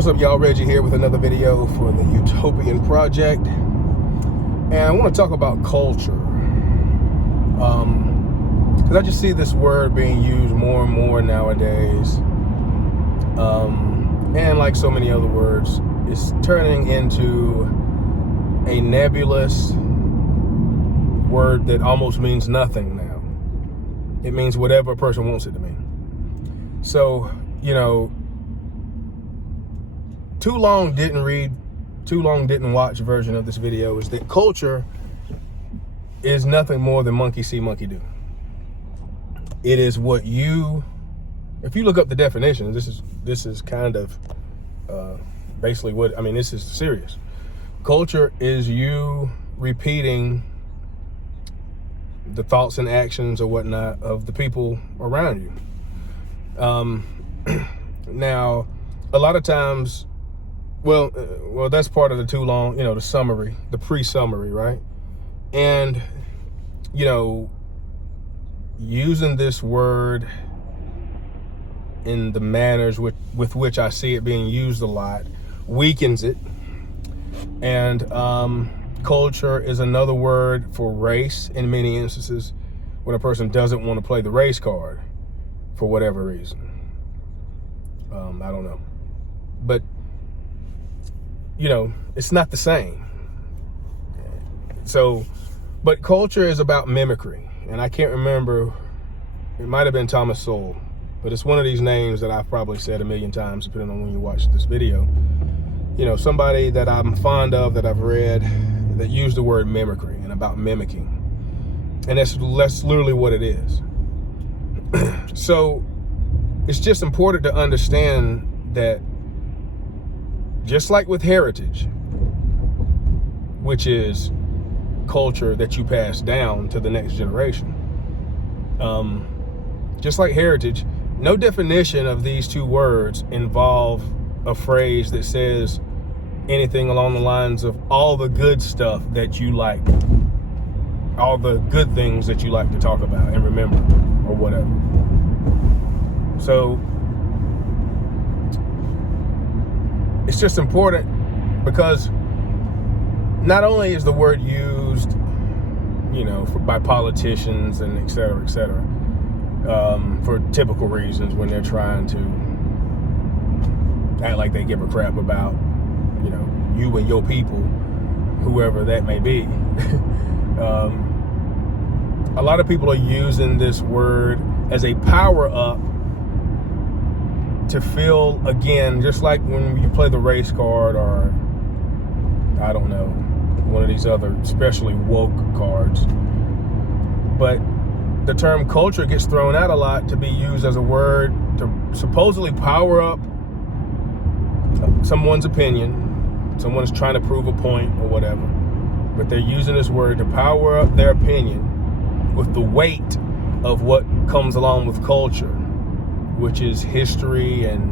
What's up, y'all? Reggie here with another video for the You-Topian project. And I want to talk about culture. Because I just see this word being used more and more nowadays. And like so many other words, it's turning into a nebulous word that almost means nothing now. It means whatever a person wants it to mean. So, you know, too long didn't watch version of this video is that culture is nothing more than monkey see, monkey do. It is what if you look up the definition, this is kind of basically what, I mean, this is serious. Culture is you repeating the thoughts and actions or whatnot of the people around you. Now, a lot of times, well, that's part of the too long, the summary, the pre-summary, right? And, using this word in the manners with which I see it being used a lot weakens it. And culture is another word for race in many instances when a person doesn't want to play the race card for whatever reason. I don't know. But it's not the same. So, but culture is about mimicry. And I can't remember, it might have been Thomas Sowell, but it's one of these names that I've probably said a million times, depending on when you watch this video. Somebody that I'm fond of, that I've read, that used the word mimicry and about mimicking. And that's literally what it is. So it's just important to understand that just like with heritage, which is culture that you pass down to the next generation, just like heritage, no definition of these two words involve a phrase that says anything along the lines of all the good stuff that you like, all the good things that you like to talk about and remember or whatever. So it's just important because not only is the word used, by politicians and et cetera, for typical reasons when they're trying to act like they give a crap about, you and your people, whoever that may be. A lot of people are using this word as a power up to feel, again, just like when you play the race card or, I don't know, one of these other especially woke cards. But the term culture gets thrown out a lot to be used as a word to supposedly power up someone's opinion. Someone's trying to prove a point or whatever. But they're using this word to power up their opinion with the weight of what comes along with culture, which is history and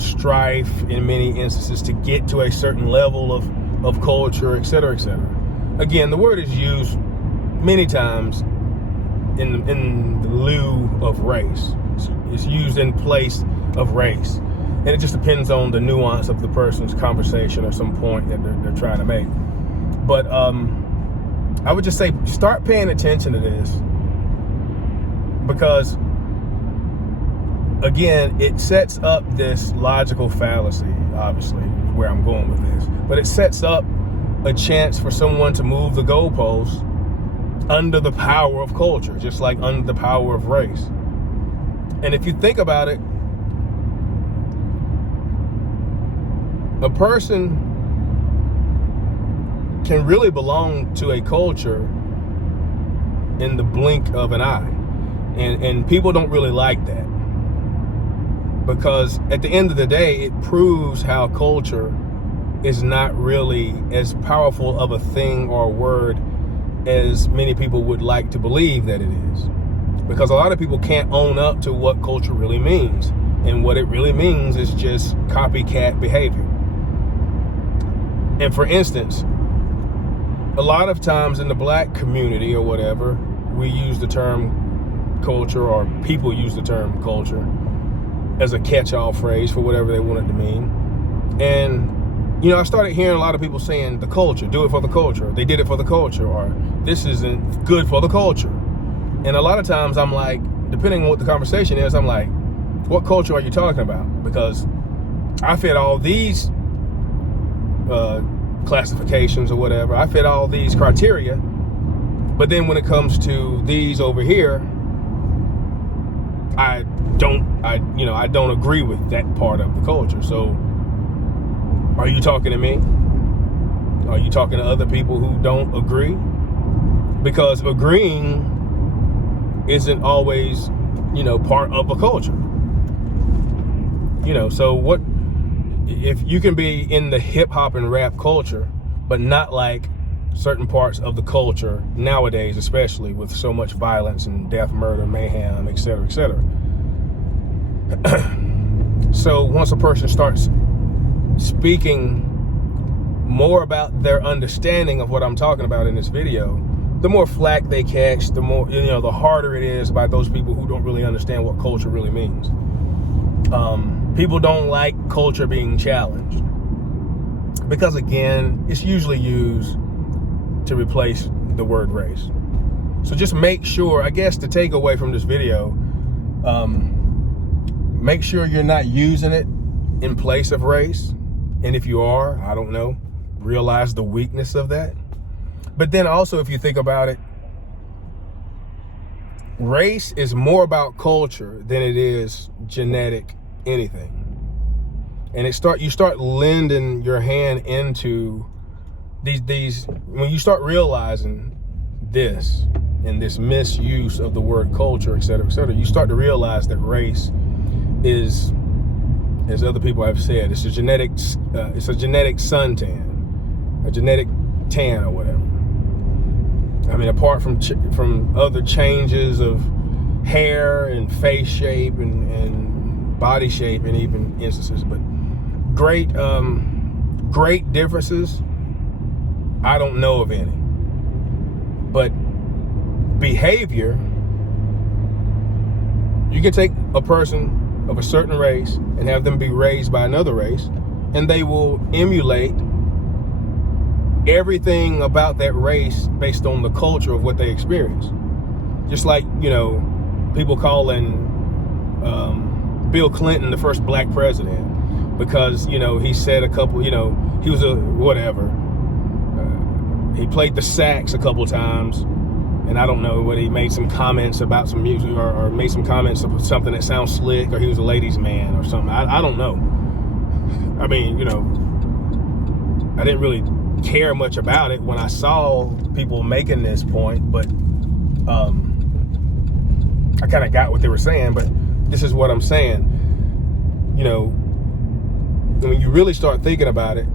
strife in many instances to get to a certain level of culture, et cetera, et cetera. Again, the word is used many times in the lieu of race. It's used in place of race. And it just depends on the nuance of the person's conversation or some point that they're trying to make. But I would just say start paying attention to this, because again, it sets up this logical fallacy, obviously, where I'm going with this. But it sets up a chance for someone to move the goalposts under the power of culture, just like under the power of race. And if you think about it, a person can really belong to a culture in the blink of an eye. And people don't really like that, because at the end of the day, it proves how culture is not really as powerful of a thing or a word as many people would like to believe that it is. Because a lot of people can't own up to what culture really means. And what it really means is just copycat behavior. And for instance, a lot of times in the black community or whatever, we use the term culture, or people use the term culture as a catch-all phrase for whatever they want it to mean. And, you know, I started hearing a lot of people saying the culture, do it for the culture. They did it for the culture, or this isn't good for the culture. And a lot of times I'm like, depending on what the conversation is, I'm like, what culture are you talking about? Because I fit all these classifications or whatever. I fit all these criteria. But then when it comes to these over here, I don't agree with that part of the culture. So are you talking to me? Are you talking to other people who don't agree? Because agreeing isn't always, you know, part of a culture. You know, so what if you can be in the hip hop and rap culture, but not like certain parts of the culture nowadays, especially with so much violence and death, murder, mayhem, etc., etc. So once a person starts speaking more about their understanding of what I'm talking about in this video, the more flack they catch, the more, you know, the harder it is by those people who don't really understand what culture really means. People don't like culture being challenged because, again, it's usually used to replace the word race. So just make sure, I guess, to take away from this video, make sure you're not using it in place of race. And if you are, I don't know, realize the weakness of that. But then also, if you think about it, race is more about culture than it is genetic anything. And you start lending your hand into these when you start realizing this and this misuse of the word culture, etc., you start to realize that race is, as other people have said, it's a genetic suntan, a genetic tan or whatever. I mean, apart from other changes of hair and face shape and body shape in even instances, but great differences, I don't know of any. But behavior, you can take a person of a certain race and have them be raised by another race, and they will emulate everything about that race based on the culture of what they experience. Just like, you know, people calling Bill Clinton the first black president because, you know, he said a couple, you know, he was a whatever. He played the sax a couple times, and I don't know whether he made some comments about some music or made some comments of something that sounds slick, or he was a ladies' man or something. I don't know. I mean, you know, I didn't really care much about it when I saw people making this point, but I kind of got what they were saying. But this is what I'm saying. You know, when you really start thinking about it,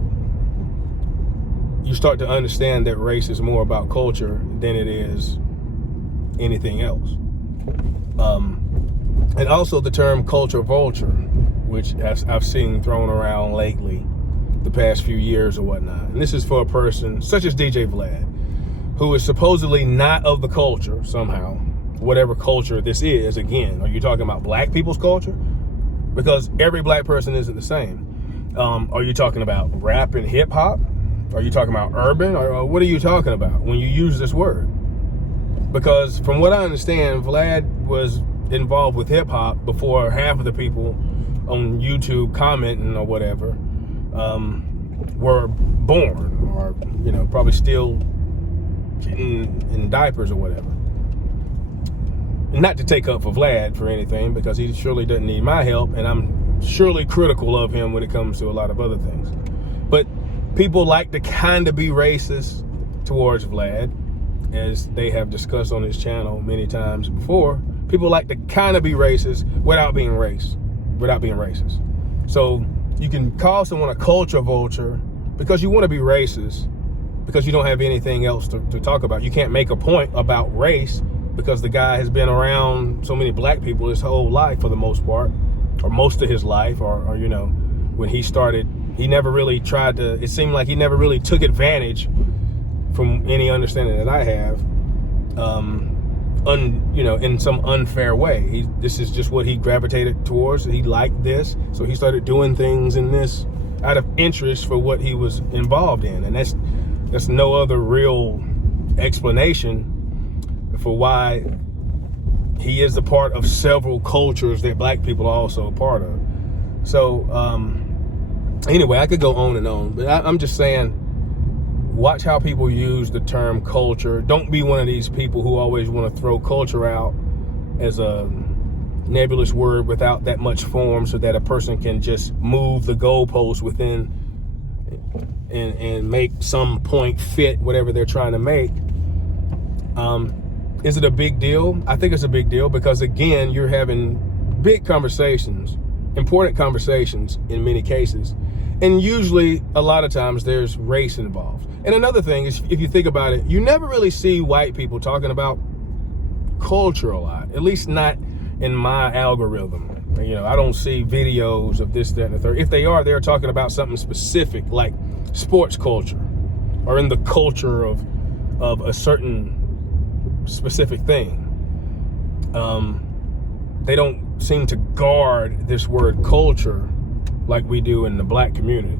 you start to understand that race is more about culture than it is anything else. And also the term culture vulture, which I've seen thrown around lately the past few years or whatnot. And this is for a person such as DJ Vlad, who is supposedly not of the culture somehow, whatever culture this is. Again, are you talking about black people's culture? Because every black person isn't the same. Are you talking about rap and hip hop? Are you talking about urban? Or what are you talking about when you use this word? Because from what I understand, Vlad was involved with hip hop before half of the people on YouTube commenting or whatever were born, or, you know, probably still in diapers or whatever. Not to take up for Vlad for anything, because he surely doesn't need my help, and I'm surely critical of him when it comes to a lot of other things. But people like to kind of be racist towards Vlad, as they have discussed on his channel many times before. People like to kind of be racist without being racist. So you can call someone a culture vulture because you want to be racist, because you don't have anything else to talk about. You can't make a point about race because the guy has been around so many black people his whole life for the most part, or most of his life, or you know, when he started, he never really tried to, it seemed like he never really took advantage, from any understanding that I have, in some unfair way. This is just what he gravitated towards. He liked this, so he started doing things in this out of interest for what he was involved in, and that's no other real explanation for why he is a part of several cultures that black people are also a part of. So anyway, I could go on and on, but I'm just saying, watch how people use the term culture. Don't be one of these people who always want to throw culture out as a nebulous word without that much form, so that a person can just move the goalpost within and make some point fit whatever they're trying to make. Is it a big deal? I think it's a big deal because, again, you're having big conversations, important conversations in many cases. And usually, a lot of times, there's race involved. And another thing is, if you think about it, you never really see white people talking about culture a lot, at least not in my algorithm. I don't see videos of this, that, and the third. If they are, they're talking about something specific, like sports culture, or in the culture of a certain specific thing. They don't seem to guard this word culture like we do in the black community.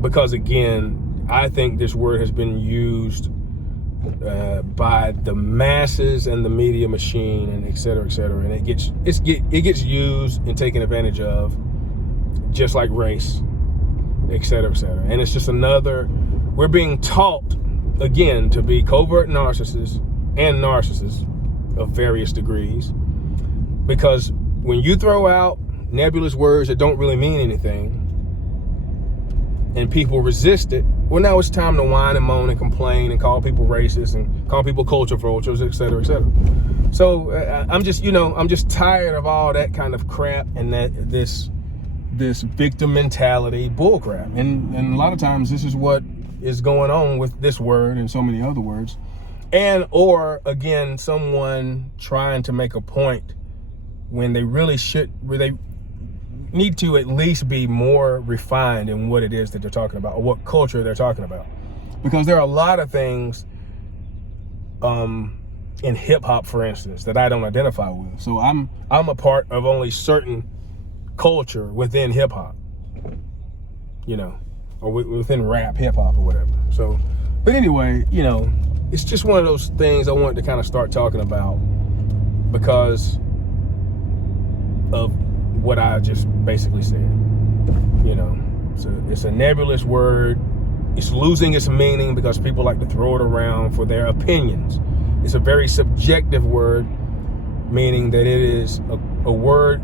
Because, again, I think this word has been used by the masses and the media machine, and et cetera, and it gets used and taken advantage of, just like race, et cetera, and it's just we're being taught, again, to be covert narcissists and narcissists of various degrees, because when you throw out nebulous words that don't really mean anything and people resist it, well, now it's time to whine and moan and complain and call people racist and call people culture vultures, et cetera. So I'm just tired of all that kind of crap and this victim mentality bullcrap. And a lot of times this is what is going on with this word and so many other words. Or again, someone trying to make a point when they really they need to at least be more refined in what it is that they're talking about, or what culture they're talking about. Because there are a lot of things in hip hop, for instance, that I don't identify with. So I'm a part of only certain culture within hip hop, or within rap, hip hop, or whatever. So, but anyway, it's just one of those things I wanted to kind of start talking about because of what I just basically said. So it's a nebulous word. It's losing its meaning because people like to throw it around for their opinions. It's a very subjective word, meaning that it is a word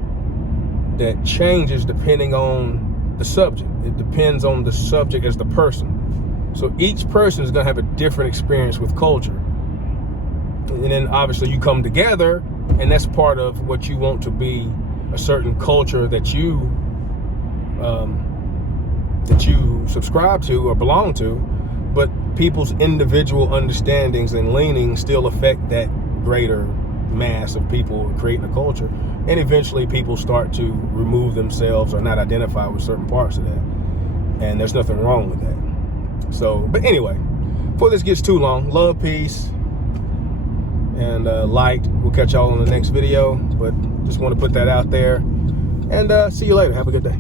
that changes depending on the subject. It depends on the subject as the person. So each person is going to have a different experience with culture. And then obviously you come together, and that's part of what you want to be, a certain culture that you subscribe to or belong to, but people's individual understandings and leanings still affect that greater mass of people creating a culture. And eventually people start to remove themselves or not identify with certain parts of that. And there's nothing wrong with that. So, but anyway, before this gets too long, love, peace, and light. We'll catch y'all on the next video, but just want to put that out there. And see you later. Have a good day.